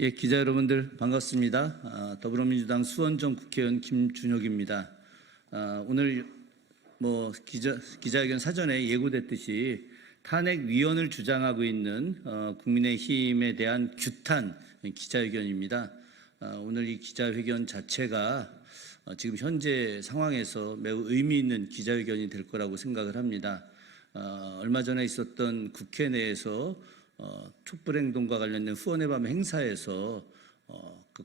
예, 기자 여러분들 반갑습니다. 더불어민주당 수원정 국회의원 김준혁입니다. 오늘 기자회견 사전에 예고됐듯이 탄핵위원을 주장하고 있는 국민의힘에 대한 규탄 기자회견입니다. 오늘 이 기자회견 자체가 지금 현재 상황에서 매우 의미 있는 기자회견이 될 거라고 생각을 합니다. 얼마 전에 있었던 국회 내에서 촛불행동과 관련된 후원의 밤 행사에서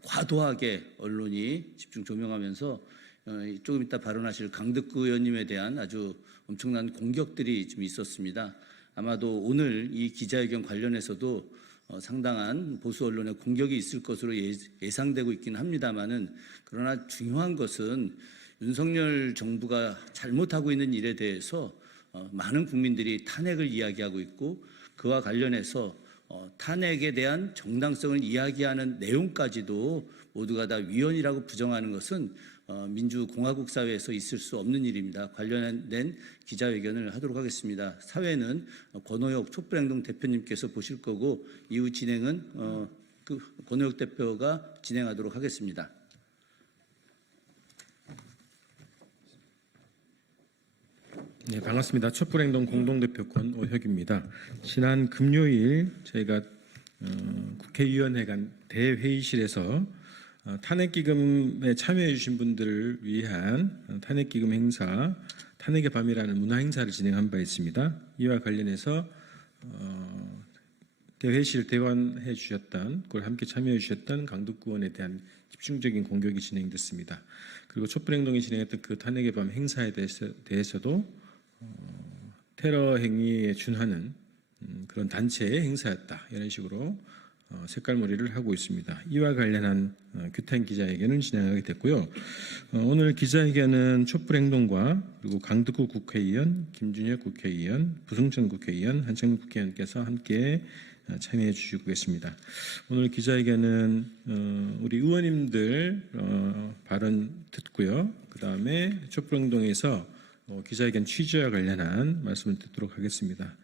과도하게 언론이 집중 조명하면서 조금 이따 발언하실 강덕구 의원님에 대한 아주 엄청난 공격들이 좀 있었습니다. 아마도 오늘 이 기자회견 관련해서도 상당한 보수 언론의 공격이 있을 것으로 예상되고 있긴 합니다만은, 그러나 중요한 것은 윤석열 정부가 잘못하고 있는 일에 대해서 많은 국민들이 탄핵을 이야기하고 있고, 그와 관련해서 탄핵에 대한 정당성을 이야기하는 내용까지도 모두가 다 위헌이라고 부정하는 것은 민주공화국 사회에서 있을 수 없는 일입니다. 관련된 기자회견을 하도록 하겠습니다. 사회는 권오혁 촛불행동 대표님께서 보실 거고, 이후 진행은 권오혁 대표가 진행하도록 하겠습니다. 네, 반갑습니다. 촛불행동 공동대표 권오혁입니다. 지난 금요일 저희가 국회의원회 간 대회의실에서 탄핵기금에 참여해 주신 분들을 위한 탄핵기금 행사, 탄핵의 밤이라는 문화행사를 진행한 바 있습니다. 이와 관련해서 대회의실 대관해 주셨던, 그걸 함께 참여해 주셨던 강덕구 의원에 대한 집중적인 공격이 진행됐습니다. 그리고 촛불행동이 진행했던 그 탄핵의 밤 행사에 대해서도 테러 행위에 준하는 그런 단체의 행사였다, 이런 식으로 색깔머리를 하고 있습니다. 이와 관련한 규탄 기자회견을 진행하게 됐고요. 오늘 기자회견은 촛불행동과 그리고 강덕구 국회의원, 김준혁 국회의원, 부승천 국회의원, 한창민 국회의원께서 함께 참여해 주시고 계십니다. 오늘 기자회견은 우리 의원님들 발언 듣고요. 그 다음에 촛불행동에서 기자회견 취지와 관련한 말씀을 듣도록 하겠습니다.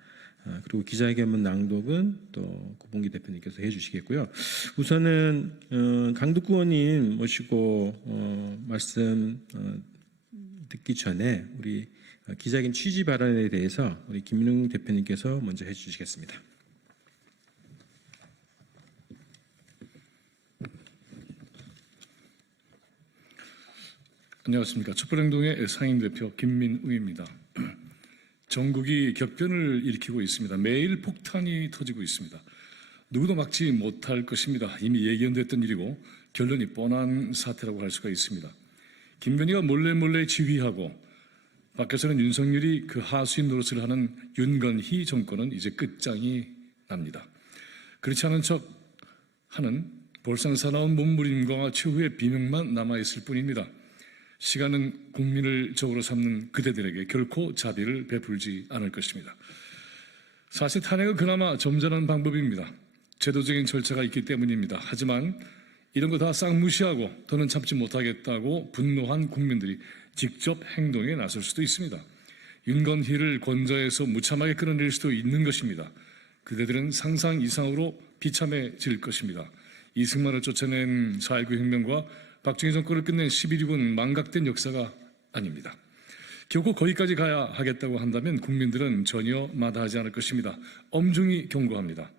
그리고 기자회견문 낭독은 또 고봉기 대표님께서 해주시겠고요. 우선은 강덕구 의원님 모시고 말씀 듣기 전에 우리 기자회견 취지 발언에 대해서 우리 김민웅 대표님께서 먼저 해주시겠습니다. 안녕하십니까. 촛불행동의 상임대표 김민웅입니다. 전국이 격변을 일으키고 있습니다. 매일 폭탄이 터지고 있습니다. 누구도 막지 못할 것입니다. 이미 예견됐던 일이고 결론이 뻔한 사태라고 할 수가 있습니다. 김건희가 몰래 지휘하고 밖에서는 윤석열이 그 하수인 노릇을 하는 윤건희 정권은 이제 끝장이 납니다. 그렇지 않은 척 하는 볼상사나운 몸부림과 최후의 비명만 남아있을 뿐입니다. 시간은 국민을 적으로 삼는 그대들에게 결코 자비를 베풀지 않을 것입니다. 사실 탄핵은 그나마 점잖은 방법입니다. 제도적인 절차가 있기 때문입니다. 하지만 이런 거 다 싹 무시하고 더는 참지 못하겠다고 분노한 국민들이 직접 행동에 나설 수도 있습니다. 윤건희를 권좌에서 무참하게 끌어낼 수도 있는 것입니다. 그대들은 상상 이상으로 비참해질 것입니다. 이승만을 쫓아낸 4.19 혁명과 박정희 정권을 끝낸 11.6은 망각된 역사가 아닙니다. 결코 거기까지 가야 하겠다고 한다면 국민들은 전혀 마다하지 않을 것입니다. 엄중히 경고합니다.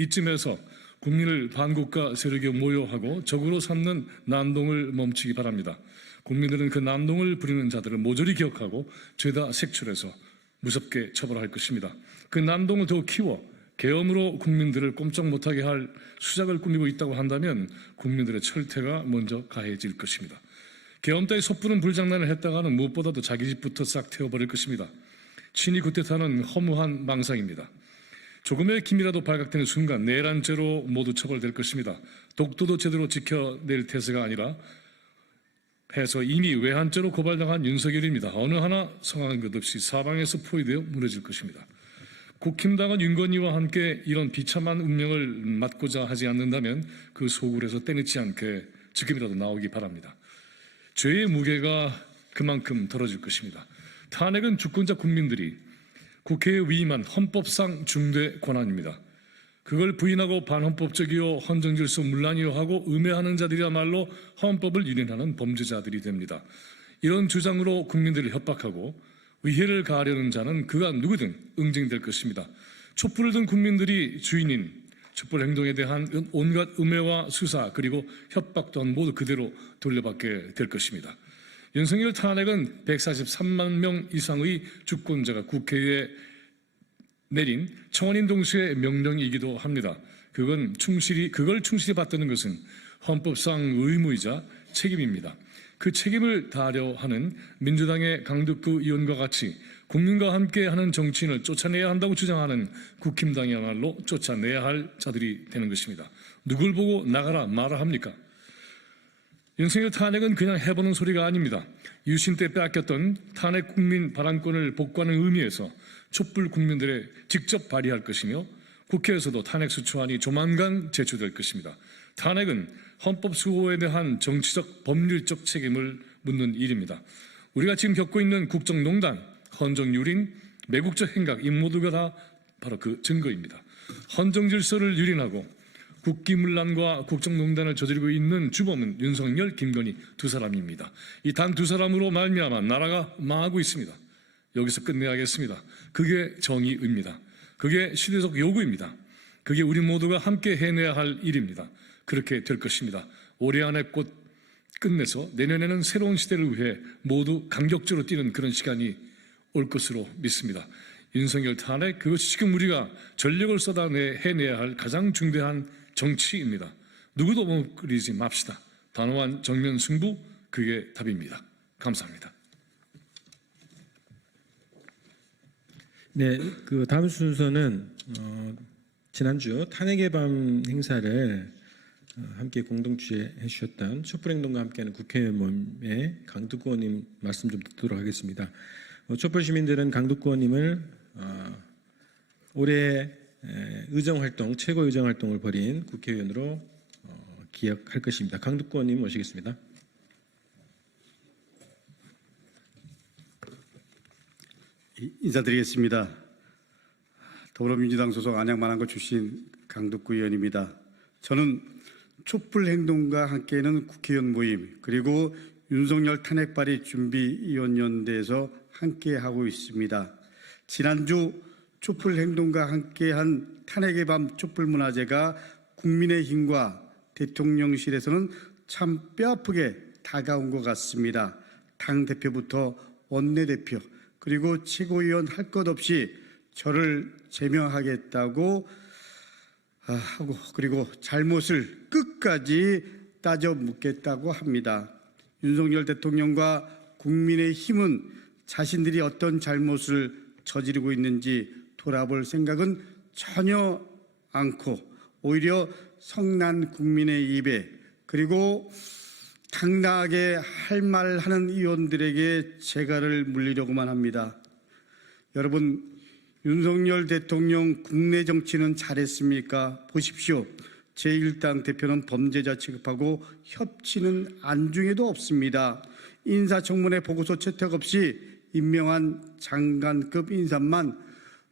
이쯤에서 국민을 반국가 세력에 모욕하고 적으로 삼는 난동을 멈추기 바랍니다. 국민들은 그 난동을 부리는 자들을 모조리 기억하고 죄다 색출해서 무섭게 처벌할 것입니다. 그 난동을 더 키워 계엄으로 국민들을 꼼짝 못하게 할 수작을 꾸미고 있다고 한다면 국민들의 철퇴가 먼저 가해질 것입니다. 계엄 따위 섣부른 불장난을 했다가는 무엇보다도 자기 집부터 싹 태워버릴 것입니다. 친이 구태타는 허무한 망상입니다. 조금의 기미라도 발각되는 순간 내란죄로 모두 처벌될 것입니다. 독도도 제대로 지켜낼 태세가 아니라 해서 이미 외환죄로 고발당한 윤석열입니다. 어느 하나 성황한 것 없이 사방에서 포위되어 무너질 것입니다. 국힘당은 윤건희와 함께 이런 비참한 운명을 맞고자 하지 않는다면 그 소굴에서 떼내지 않게 지금이라도 나오기 바랍니다. 죄의 무게가 그만큼 덜어질 것입니다. 탄핵은 주권자 국민들이 국회에 위임한 헌법상 중대 권한입니다. 그걸 부인하고 반헌법적이요 헌정질서 문란이요 하고 음해하는 자들이야말로 헌법을 유린하는 범죄자들이 됩니다. 이런 주장으로 국민들을 협박하고 위해를 가하려는 자는 그가 누구든 응징될 것입니다. 촛불을 든 국민들이 주인인 촛불 행동에 대한 온갖 음해와 수사 그리고 협박 또한 모두 그대로 돌려받게 될 것입니다. 윤석열 탄핵은 143만 명 이상의 주권자가 국회에 내린 청원인 동시에 명령이기도 합니다. 그걸 충실히 받드는 것은 헌법상 의무이자 책임입니다. 그 책임을 다하려 하는 민주당의 강덕구 의원과 같이 국민과 함께하는 정치인을 쫓아내야 한다고 주장하는 국힘당이야말로 쫓아내야 할 자들이 되는 것입니다. 누굴 보고 나가라 말아 합니까? 윤석열 탄핵은 그냥 해보는 소리가 아닙니다. 유신 때 빼앗겼던 탄핵 국민 발언권을 복구하는 의미에서 촛불 국민들에 직접 발의할 것이며 국회에서도 탄핵소추안이 조만간 제출될 것입니다. 탄핵은 헌법 수호에 대한 정치적 법률적 책임을 묻는 일입니다. 우리가 지금 겪고 있는 국정농단, 헌정유린, 매국적 행각 이 모두가 다 바로 그 증거입니다. 헌정질서를 유린하고 국기문란과 국정농단을 저지르고 있는 주범은 윤석열, 김건희 두 사람입니다. 이 단 두 사람으로 말미암아 나라가 망하고 있습니다. 여기서 끝내야겠습니다. 그게 정의입니다. 그게 시대적 요구입니다. 그게 우리 모두가 함께 해내야 할 일입니다. 그렇게 될 것입니다. 올해 안에 곧 끝내서 내년에는 새로운 시대를 위해 모두 강격적으로 뛰는 그런 시간이 올 것으로 믿습니다. 윤석열 탄핵, 그것이 지금 우리가 전력을 쏟아내 해내야 할 가장 중대한 정치입니다. 누구도 머무르지 맙시다. 단호한 정면 승부, 그게 답입니다. 감사합니다. 네, 그 다음 순서는 지난주 탄핵의 밤 행사를 함께 공동 주최해 주셨던 촛불행동과 함께하는 국회의원 모임의 강덕구 의원님 말씀 좀 듣도록 하겠습니다. 촛불 시민들은 강덕구 의원님을 올해 의정활동, 최고 의정활동을 벌인 국회의원으로 기억할 것입니다. 강덕구 의원님 모시겠습니다. 인사드리겠습니다. 더불어민주당 소속 안양만안구 출신 강덕구 의원입니다. 저는 촛불행동과 함께하는 국회의원 모임 그리고 윤석열 탄핵 발의 준비위원연대에서 함께하고 있습니다. 지난주 촛불행동과 함께한 탄핵의 밤 촛불문화제가 국민의힘과 대통령실에서는 참 뼈아프게 다가온 것 같습니다. 당대표부터 원내대표 그리고 최고위원 할 것 없이 저를 제명하겠다고 하고 그리고 잘못을 끝까지 따져 묻겠다고 합니다. 윤석열 대통령과 국민의힘은 자신들이 어떤 잘못을 저지르고 있는지 돌아볼 생각은 전혀 않고 오히려 성난 국민의 입에 그리고 당당하게 할 말하는 의원들에게 재갈을 물리려고만 합니다. 여러분, 윤석열 대통령 국내 정치는 잘했습니까? 보십시오. 제1당 대표는 범죄자 취급하고 협치는 안중에도 없습니다. 인사청문회 보고서 채택 없이 임명한 장관급 인사만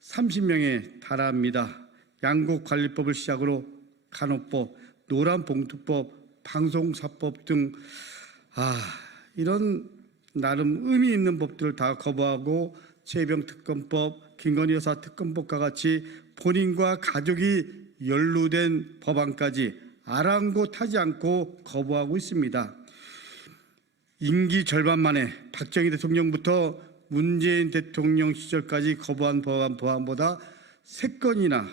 30명에 달합니다. 양곡관리법을 시작으로 간호법, 노란봉투법, 방송사법 등 이런 나름 의미 있는 법들을 다 거부하고 최병특검법, 김건희 여사 특검법과 같이 본인과 가족이 연루된 법안까지 아랑곳하지 않고 거부하고 있습니다. 임기 절반 만에 박정희 대통령부터 문재인 대통령 시절까지 거부한 법안보다 3건이나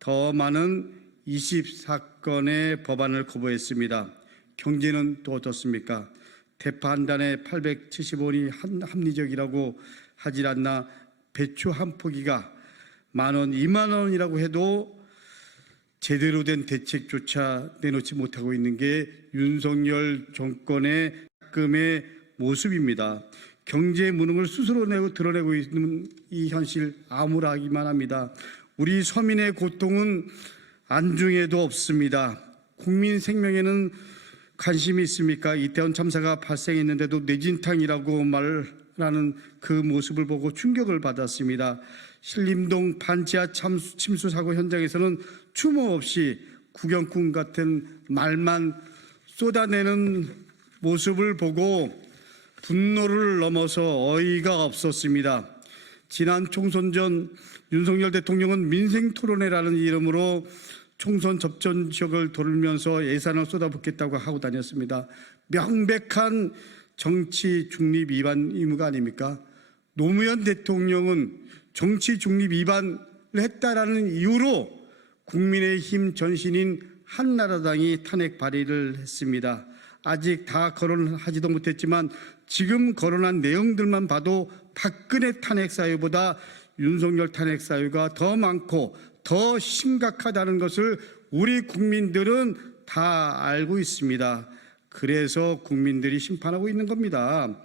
더 많은 24건의 법안을 거부했습니다. 경제는 또 어떻습니까? 대파 한 단에 870원이 합리적이라고 하질 않나. 배추 한 포기가 10,000원, 20,000원이라고 해도 제대로 된 대책조차 내놓지 못하고 있는 게 윤석열 정권의 가끔의 모습입니다. 경제 무능을 스스로 드러내고 있는 이 현실 암울하기만 합니다. 우리 서민의 고통은 안중에도 없습니다. 국민 생명에는 관심이 있습니까? 이태원 참사가 발생했는데도 뇌진탕이라고 라는 그 모습을 보고 충격을 받았습니다. 신림동 반지하 침수 사고 현장에서는 추모 없이 구경꾼 같은 말만 쏟아내는 모습을 보고 분노를 넘어서 어이가 없었습니다. 지난 총선 전 윤석열 대통령은 민생토론회라는 이름으로 총선 접전 지역을 돌면서 예산을 쏟아붓겠다고 하고 다녔습니다. 명백한 정치 중립 위반 의무가 아닙니까? 노무현 대통령은 정치 중립 위반을 했다라는 이유로 국민의힘 전신인 한나라당이 탄핵 발의를 했습니다. 아직 다 거론하지도 못했지만 지금 거론한 내용들만 봐도 박근혜 탄핵 사유보다 윤석열 탄핵 사유가 더 많고 더 심각하다는 것을 우리 국민들은 다 알고 있습니다. 그래서 국민들이 심판하고 있는 겁니다.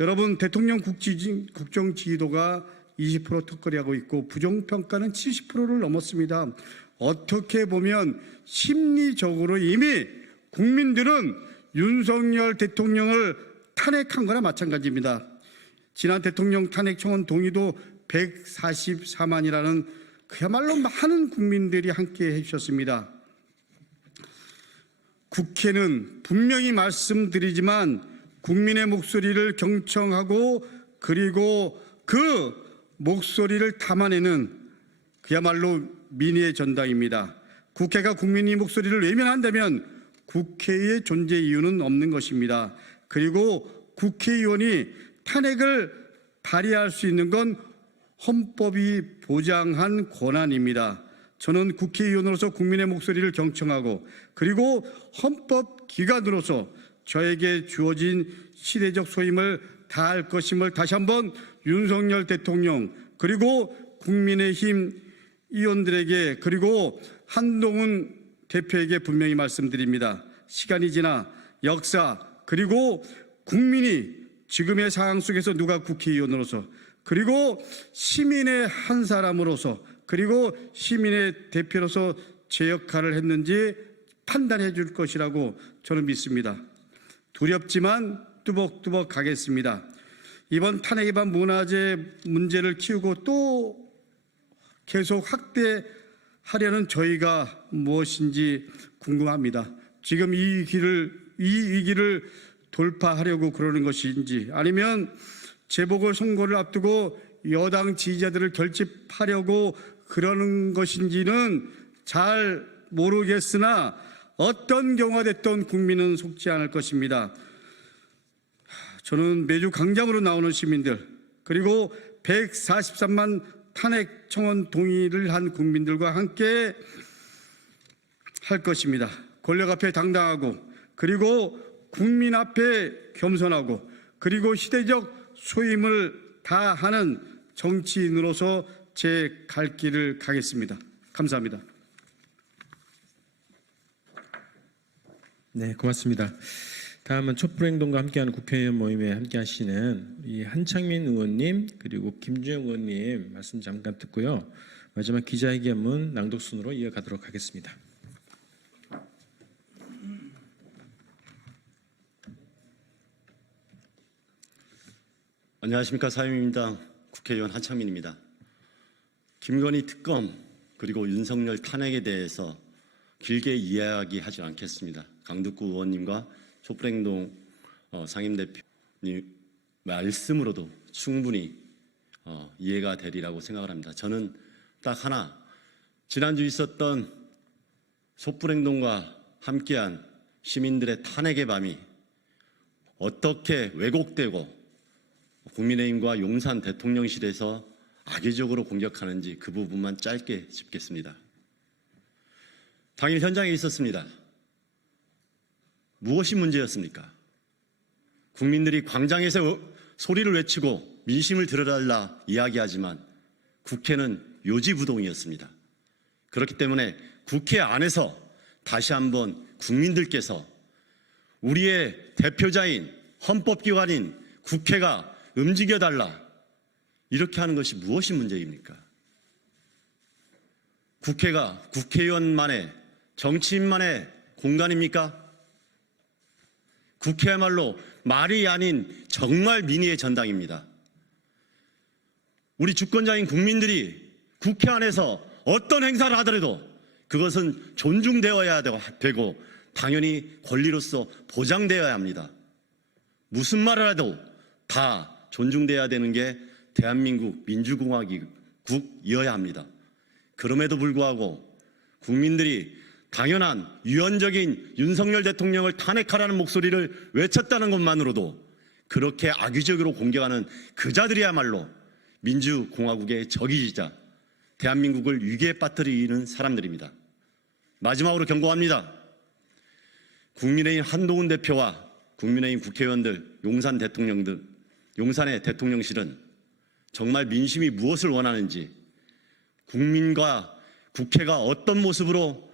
여러분, 대통령 국정 지지도가 20% 턱걸이하고 있고 부정평가는 70%를 넘었습니다. 어떻게 보면 심리적으로 이미 국민들은 윤석열 대통령을 탄핵한 거나 마찬가지입니다. 지난 대통령 탄핵 청원 동의도 144만이라는 그야말로 많은 국민들이 함께 해주셨습니다. 국회는 분명히 말씀드리지만 국민의 목소리를 경청하고 그리고 그 목소리를 담아내는 그야말로 민의의 전당입니다. 국회가 국민의 목소리를 외면한다면 국회의 존재 이유는 없는 것입니다. 그리고 국회의원이 탄핵을 발의할 수 있는 건 헌법이 보장한 권한입니다. 저는 국회의원으로서 국민의 목소리를 경청하고 그리고 헌법기관으로서 저에게 주어진 시대적 소임을 다할 것임을 다시 한번 윤석열 대통령 그리고 국민의힘 의원들에게 그리고 한동훈 대표에게 분명히 말씀드립니다. 시간이 지나 역사 그리고 국민이 지금의 상황 속에서 누가 국회의원으로서 그리고 시민의 한 사람으로서 그리고 시민의 대표로서 제 역할을 했는지 판단해 줄 것이라고 저는 믿습니다. 두렵지만 뚜벅뚜벅 가겠습니다. 이번 탄핵 위반 문화재 문제를 키우고 또 계속 확대하려는 저희가 무엇인지 궁금합니다. 지금 이 위기를 돌파하려고 그러는 것인지 아니면 재보궐선거를 앞두고 여당 지지자들을 결집하려고 그러는 것인지는 잘 모르겠으나 어떤 경우가 됐든 국민은 속지 않을 것입니다. 저는 매주 광장으로 나오는 시민들 그리고 143만 탄핵 청원 동의를 한 국민들과 함께 할 것입니다. 권력 앞에 당당하고 그리고 국민 앞에 겸손하고 그리고 시대적 소임을 다하는 정치인으로서 제 갈 길을 가겠습니다. 감사합니다. 네, 고맙습니다. 다음은 촛불행동과 함께하는 국회의원 모임에 함께하시는 이 한창민 의원님 그리고 김주영 의원님 말씀 잠깐 듣고요. 마지막 기자회견문 낭독 순으로 이어가도록 하겠습니다. 안녕하십니까. 사회민주당 국회의원 한창민입니다. 김건희 특검 그리고 윤석열 탄핵에 대해서 길게 이야기하지 않겠습니다. 강덕구 의원님과 촛불행동 상임대표님 말씀으로도 충분히 이해가 되리라고 생각을 합니다. 저는 딱 하나, 지난주 있었던 촛불행동과 함께한 시민들의 탄핵의 밤이 어떻게 왜곡되고 국민의힘과 용산 대통령실에서 악의적으로 공격하는지 그 부분만 짧게 짚겠습니다. 당일 현장에 있었습니다. 무엇이 문제였습니까? 국민들이 광장에서 소리를 외치고 민심을 들어달라 이야기하지만 국회는 요지부동이었습니다. 그렇기 때문에 국회 안에서 다시 한번 국민들께서 우리의 대표자인 헌법기관인 국회가 움직여달라 이렇게 하는 것이 무엇이 문제입니까? 국회가 국회의원만의 정치인만의 공간입니까? 국회야말로 말이 아닌 정말 민의의 전당입니다. 우리 주권자인 국민들이 국회 안에서 어떤 행사를 하더라도 그것은 존중되어야 되고 당연히 권리로서 보장되어야 합니다. 무슨 말을 해도 다 존중돼야 되는 게 대한민국 민주공화국이어야 합니다. 그럼에도 불구하고 국민들이 당연한 유연적인 윤석열 대통령을 탄핵하라는 목소리를 외쳤다는 것만으로도 그렇게 악의적으로 공격하는 그자들이야말로 민주공화국의 적이자 대한민국을 위기에 빠뜨리는 사람들입니다. 마지막으로 경고합니다. 국민의힘 한동훈 대표와 국민의힘 국회의원들, 용산의 대통령실은 정말 민심이 무엇을 원하는지, 국민과 국회가 어떤 모습으로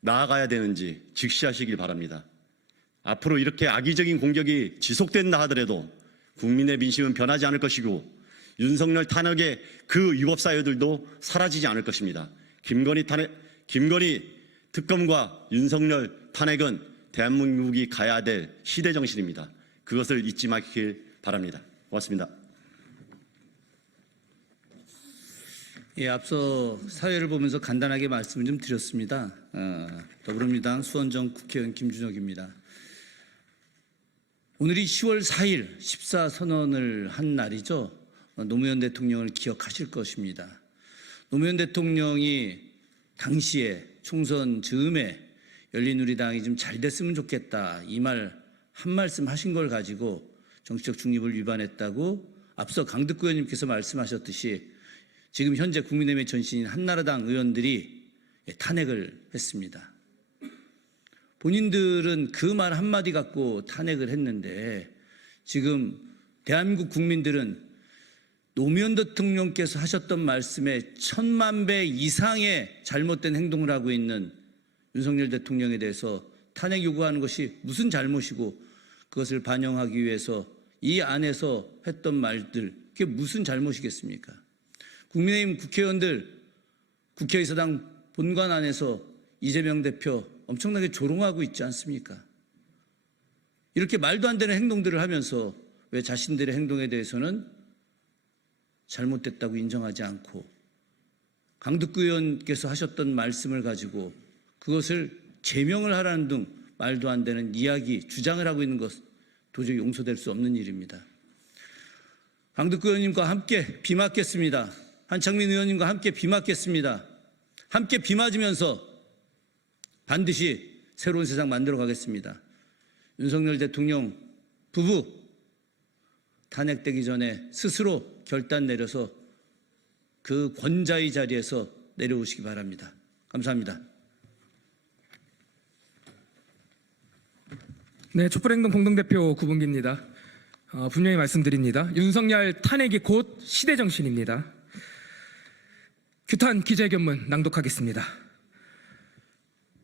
나아가야 되는지 직시하시길 바랍니다. 앞으로 이렇게 악의적인 공격이 지속된다 하더라도 국민의 민심은 변하지 않을 것이고 윤석열 탄핵의 그 위법 사유들도 사라지지 않을 것입니다. 김건희 특검과 윤석열 탄핵은 대한민국이 가야 될 시대 정신입니다. 그것을 잊지 마길 바랍니다. 고맙습니다. 예, 앞서 사회를 보면서 간단하게 말씀을 좀 드렸습니다. 더불어민주당 수원정 국회의원 김준혁입니다. 오늘이 10월 4일 14선언을 한 날이죠. 노무현 대통령을 기억하실 것입니다. 노무현 대통령이 당시에 총선 즈음에 열린우리당이 좀 잘 됐으면 좋겠다 이 말 한 말씀 하신 걸 가지고 정치적 중립을 위반했다고 앞서 강덕구 의원님께서 말씀하셨듯이 지금 현재 국민의힘의 전신인 한나라당 의원들이 탄핵을 했습니다. 본인들은 그 말 한마디 갖고 탄핵을 했는데 지금 대한민국 국민들은 노무현 대통령께서 하셨던 말씀에 1000만 배 이상의 잘못된 행동을 하고 있는 윤석열 대통령에 대해서 탄핵 요구하는 것이 무슨 잘못이고 그것을 반영하기 위해서 이 안에서 했던 말들 그게 무슨 잘못이겠습니까? 국민의힘 국회의원들 국회의사당 본관 안에서 이재명 대표 엄청나게 조롱하고 있지 않습니까? 이렇게 말도 안 되는 행동들을 하면서 왜 자신들의 행동에 대해서는 잘못됐다고 인정하지 않고 강덕구 의원께서 하셨던 말씀을 가지고 그것을 제명을 하라는 등 말도 안 되는 이야기, 주장을 하고 있는 것 도저히 용서될 수 없는 일입니다. 강덕구 의원님과 함께 비 맞겠습니다. 한창민 의원님과 함께 비 맞겠습니다. 함께 비 맞으면서 반드시 새로운 세상 만들어 가겠습니다. 윤석열 대통령 부부 탄핵되기 전에 스스로 결단 내려서 그 권자의 자리에서 내려오시기 바랍니다. 감사합니다. 네, 촛불행동 공동대표 구봉기입니다. 분명히 말씀드립니다. 윤석열 탄핵이 곧 시대정신입니다. 규탄 기자회견문 낭독하겠습니다.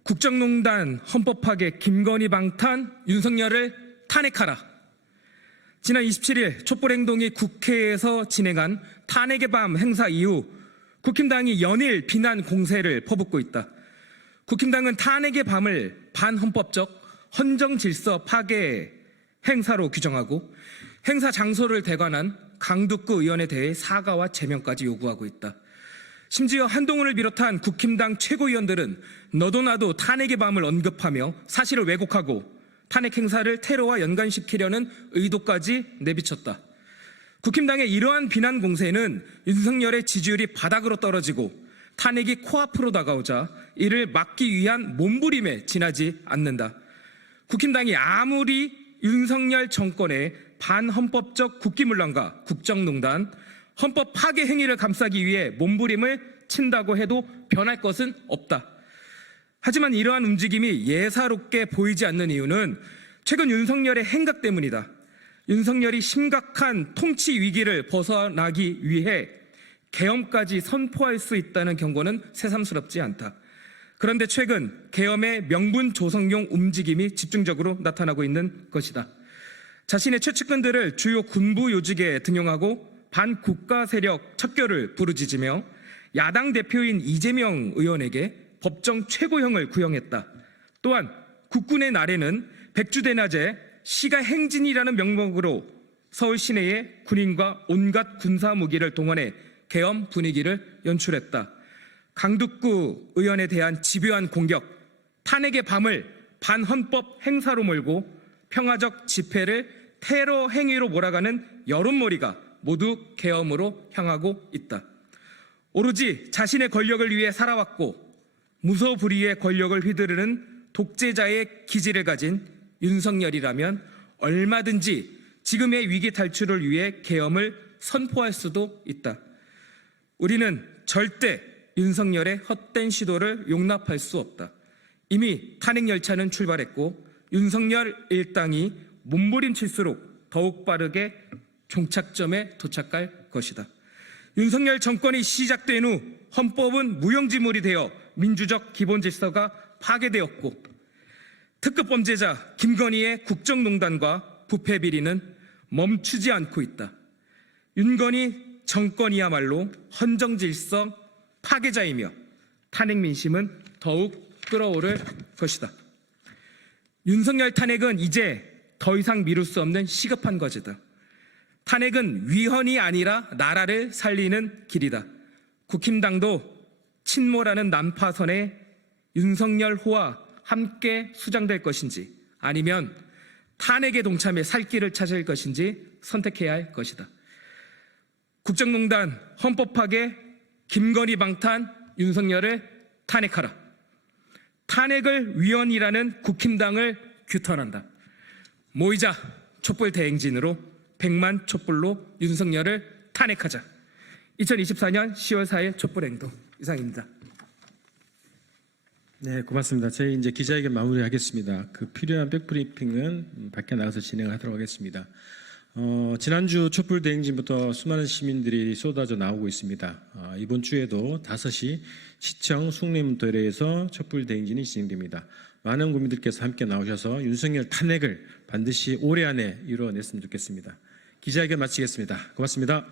국정농단 헌법 파괴 김건희 방탄 윤석열을 탄핵하라. 지난 27일 촛불행동이 국회에서 진행한 탄핵의 밤 행사 이후 국힘당이 연일 비난 공세를 퍼붓고 있다. 국힘당은 탄핵의 밤을 반헌법적 헌정질서 파괴 행사로 규정하고 행사 장소를 대관한 강덕구 의원에 대해 사과와 제명까지 요구하고 있다. 심지어 한동훈을 비롯한 국힘당 최고위원들은 너도 나도 탄핵의 밤을 언급하며 사실을 왜곡하고 탄핵 행사를 테러와 연관시키려는 의도까지 내비쳤다. 국힘당의 이러한 비난 공세는 윤석열의 지지율이 바닥으로 떨어지고 탄핵이 코앞으로 다가오자 이를 막기 위한 몸부림에 지나지 않는다. 국힘당이 아무리 윤석열 정권의 반헌법적 국기문란과 국정농단, 헌법 파괴 행위를 감싸기 위해 몸부림을 친다고 해도 변할 것은 없다. 하지만 이러한 움직임이 예사롭게 보이지 않는 이유는 최근 윤석열의 행각 때문이다. 윤석열이 심각한 통치 위기를 벗어나기 위해 계엄까지 선포할 수 있다는 경고는 새삼스럽지 않다. 그런데 최근 계엄의 명분 조성용 움직임이 집중적으로 나타나고 있는 것이다. 자신의 최측근들을 주요 군부 요직에 등용하고 반국가 세력 척결을 부르짖으며 야당 대표인 이재명 의원에게 법정 최고형을 구형했다. 또한 국군의 날에는 백주대낮에 시가 행진이라는 명목으로 서울 시내에 군인과 온갖 군사 무기를 동원해 계엄 분위기를 연출했다. 강북구 의원에 대한 집요한 공격, 탄핵의 밤을 반헌법 행사로 몰고 평화적 집회를 테러 행위로 몰아가는 여론몰이가 모두 계엄으로 향하고 있다. 오로지 자신의 권력을 위해 살아왔고 무소불위의 권력을 휘두르는 독재자의 기질을 가진 윤석열이라면 얼마든지 지금의 위기 탈출을 위해 계엄을 선포할 수도 있다. 우리는 절대 윤석열의 헛된 시도를 용납할 수 없다. 이미 탄핵 열차는 출발했고 윤석열 일당이 몸부림칠수록 더욱 빠르게 종착점에 도착할 것이다. 윤석열 정권이 시작된 후 헌법은 무용지물이 되어 민주적 기본 질서가 파괴되었고 특급 범죄자 김건희의 국정농단과 부패 비리는 멈추지 않고 있다. 윤건희 정권이야말로 헌정질서 파괴자이며 탄핵 민심은 더욱 끓어오를 것이다. 윤석열 탄핵은 이제 더 이상 미룰 수 없는 시급한 과제다. 탄핵은 위헌이 아니라 나라를 살리는 길이다. 국힘당도 친모라는 난파선에 윤석열호와 함께 수장될 것인지 아니면 탄핵에 동참해 살 길을 찾을 것인지 선택해야 할 것이다. 국정농단, 헌법 파괴, 김건희 방탄, 윤석열을 탄핵하라. 탄핵을 위헌이라는 국힘당을 규탄한다. 모이자 촛불 대행진으로 100만 촛불로 윤석열을 탄핵하자. 2024년 10월 4일 촛불행동 이상입니다. 네, 고맙습니다. 저희 이제 기자회견 마무리하겠습니다. 그 필요한 백브리핑은 밖에 나가서 진행하도록 하겠습니다. 지난주 촛불 대행진부터 수많은 시민들이 쏟아져 나오고 있습니다. 이번 주에도 5시 시청 숭례문도에서 촛불 대행진이 진행됩니다. 많은 국민들께서 함께 나오셔서 윤석열 탄핵을 반드시 올해 안에 이루어냈으면 좋겠습니다. 기자회견 마치겠습니다. 고맙습니다.